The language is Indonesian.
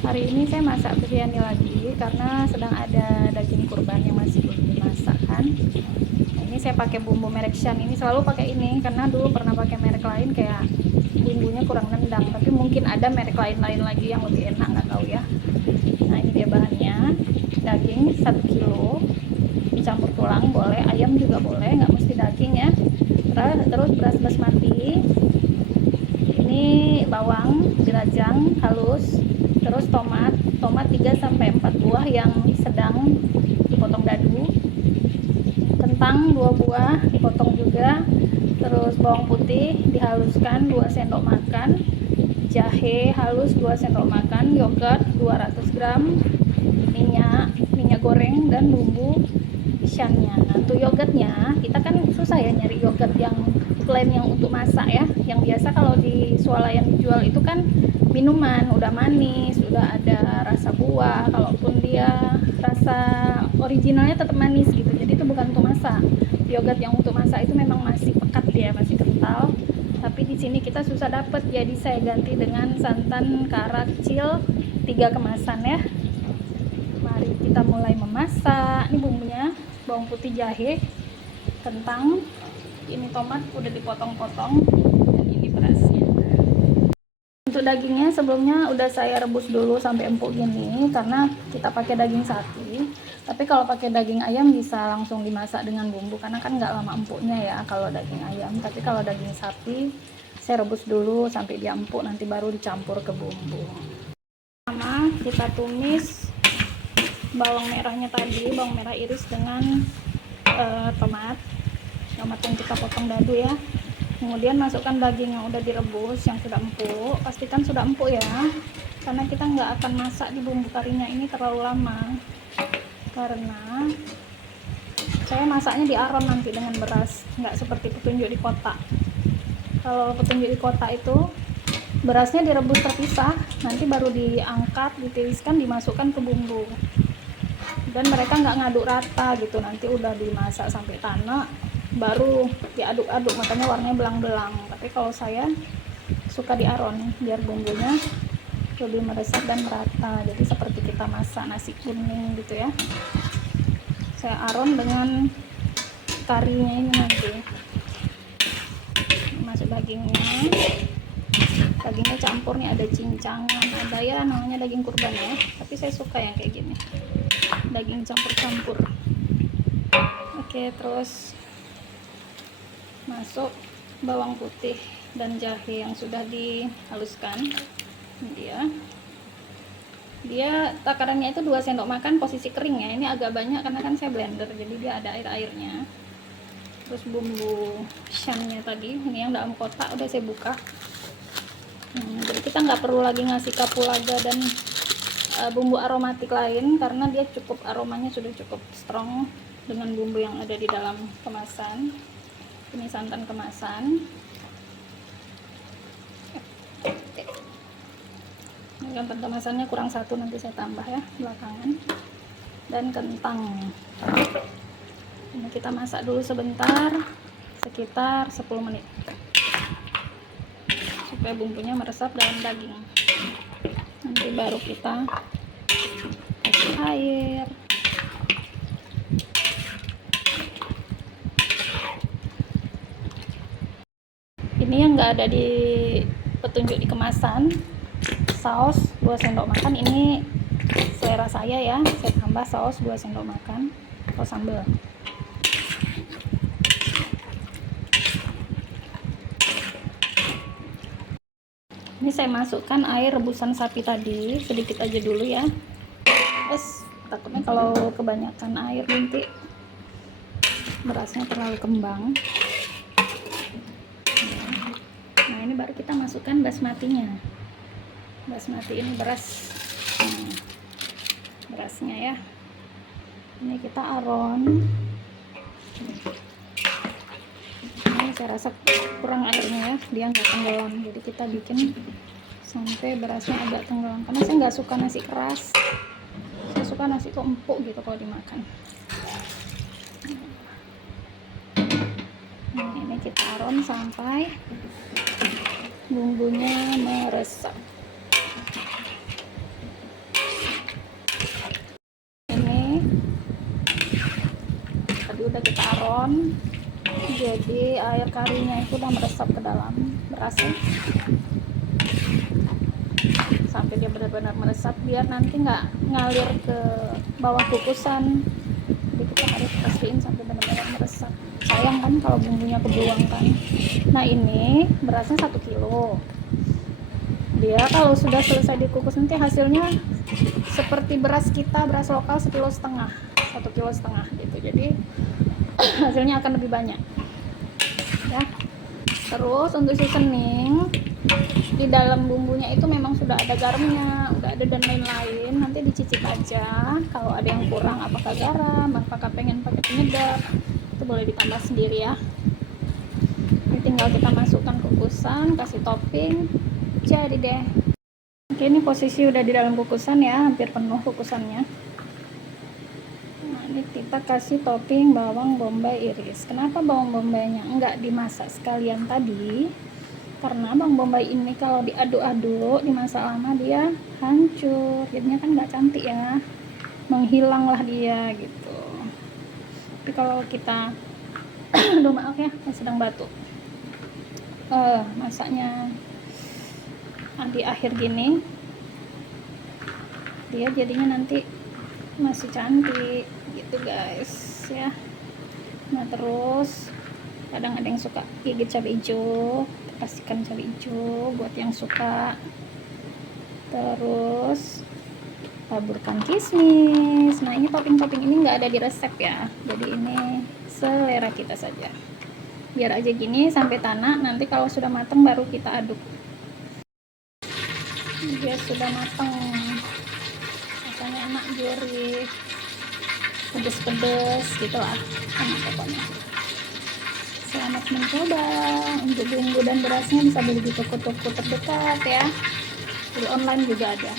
Hari ini saya masak biryani lagi karena sedang ada daging kurban yang masih belum dimasak kan. Nah, ini saya pakai bumbu merek Shan, ini selalu pakai ini karena dulu pernah pakai merek lain kayak bumbunya kurang nendang, tapi mungkin ada merek lain-lain lagi yang lebih enak, nggak tahu ya. Nah, ini dia bahannya. Daging 1 kilo, dicampur tulang boleh, ayam juga boleh, nggak mesti daging ya. Terus beras basmati, ini bawang dirajang halus, terus tomat 3-4 buah yang sedang dipotong dadu, kentang 2 buah dipotong juga, terus bawang putih dihaluskan 2 sendok makan, jahe halus 2 sendok makan, yogurt 200 gram, minyak goreng, dan bumbu Shannya. Nah, untuk yogurtnya kita kan susah ya nyari yogurt yang plain yang untuk masak ya. Yang biasa kalau di swalayan dijual itu kan minuman, udah manis, udah ada rasa buah. Kalaupun dia rasa originalnya tetap manis gitu. Jadi itu bukan untuk masak. Yogurt yang untuk masak itu memang masih pekat dia, masih kental. Tapi di sini kita susah dapet, jadi saya ganti dengan santan kara kecil 3 kemasan ya. Mari kita mulai memasak. Ini bumbunya, bawang putih, jahe, kentang, ini tomat udah dipotong-potong, dan ini berasnya. Untuk dagingnya sebelumnya udah saya rebus dulu sampai empuk gini karena kita pakai daging sapi. Tapi kalau pakai daging ayam bisa langsung dimasak dengan bumbu karena kan nggak lama empuknya ya kalau daging ayam. Tapi kalau daging sapi saya rebus dulu sampai dia empuk, nanti baru dicampur ke bumbu. Pertama kita tumis bawang merahnya tadi, bawang merah iris dengan tomat yang kita potong dadu ya. Kemudian masukkan daging yang udah direbus yang sudah empuk, pastikan sudah empuk ya, karena kita nggak akan masak di bumbu karinya ini terlalu lama, karena saya masaknya di aron nanti dengan beras, nggak seperti petunjuk di kota. Kalau petunjuk di kota itu berasnya direbus terpisah, nanti baru diangkat, ditiriskan, dimasukkan ke bumbu, dan mereka nggak ngaduk rata gitu. Nanti udah dimasak sampai tanak baru diaduk-aduk, makanya warnanya belang-belang. Tapi kalau saya suka di aron biar bumbunya lebih meresap dan merata, jadi seperti kita masak nasi kuning gitu ya. Saya aron dengan karinya ini, nanti masuk dagingnya campur nih, ada cincangan, ada ya namanya daging kurban ya, tapi saya suka yang kayak gini, daging campur-campur. Oke, terus masuk bawang putih dan jahe yang sudah dihaluskan. Dia takarannya itu 2 sendok makan posisi kering ya. Ini agak banyak karena kan saya blender, jadi dia ada air-airnya. Terus bumbu Shannya tadi, ini yang dalam kotak udah saya buka. Jadi kita nggak perlu lagi ngasih kapulaga dan bumbu aromatik lain karena dia cukup, aromanya sudah cukup strong dengan bumbu yang ada di dalam kemasan. Ini santan kemasan, santan kemasannya kurang 1, nanti saya tambah ya belakangan. Dan kentang ini kita masak dulu sebentar, sekitar 10 menit supaya bumbunya meresap dalam daging. Nanti baru kita kasih air. Ini yang enggak ada di petunjuk di kemasan, saus 2 sendok makan, ini selera saya ya, saya tambah saus 2 sendok makan atau sambal. Ini saya masukkan air rebusan sapi tadi sedikit aja dulu ya, terus takutnya kalau kebanyakan air nanti berasnya terlalu kembang. Nah, ini baru kita masukkan basmatinya. Basmati ini beras, berasnya ya. Ini kita aron. Ini saya rasa kurang airnya ya, dia nggak tenggelam, jadi kita bikin sampai berasnya agak tenggelam, karena saya nggak suka nasi keras, saya suka nasi kok empuk gitu kalau dimakan. Nah, ini kita aron sampai bumbunya meresap. udah kita aron, jadi air karinya itu udah meresap ke dalam berasnya sampai dia benar-benar meresap, biar nanti nggak ngalir ke bawah kukusan. Jadi kita harus pastiin sampai benar-benar meresap. Sayang kan kalau bumbunya kebuang kan. Nah ini berasnya 1 kilo. Dia kalau sudah selesai dikukus nanti hasilnya seperti beras kita, beras lokal 1,5 kilo, 1,5 kilo gitu. Jadi hasilnya akan lebih banyak ya. Terus untuk seasoning, di dalam bumbunya itu memang sudah ada garamnya, udah ada dan lain-lain. Nanti dicicip aja kalau ada yang kurang, apakah garam, apakah pengen pakai penyedap, itu boleh ditambah sendiri ya. Ini tinggal kita masukkan kukusan, kasih topping, jadi deh. Oke, ini posisi udah di dalam kukusan ya, hampir penuh kukusannya. Nah, ini kita kasih topping bawang bombay iris. Kenapa bawang bombaynya enggak dimasak sekalian tadi? Karena bawang bombay ini kalau diaduk-aduk, dimasak lama dia hancur, jadinya kan nggak cantik ya, menghilanglah dia gitu. Tapi kalau kita aduh maaf ya, sedang batuk, masaknya di akhir gini, dia jadinya nanti masih cantik gitu guys ya. Nah terus kadang ada yang suka gigit cabai hijau, pastikan cabai hijau buat yang suka. Terus taburkan kismis. Nah ini topping-topping ini nggak ada di resep ya, jadi ini selera kita saja. Biar aja gini sampai tanak, nanti kalau sudah matang baru kita aduk. Dia sudah matang, rasanya enak, gurih, pedes-pedes gitu lah, enak pokoknya. Selamat mencoba. Untuk bumbu dan berasnya bisa beli di toko-toko terdekat ya, di online juga ada.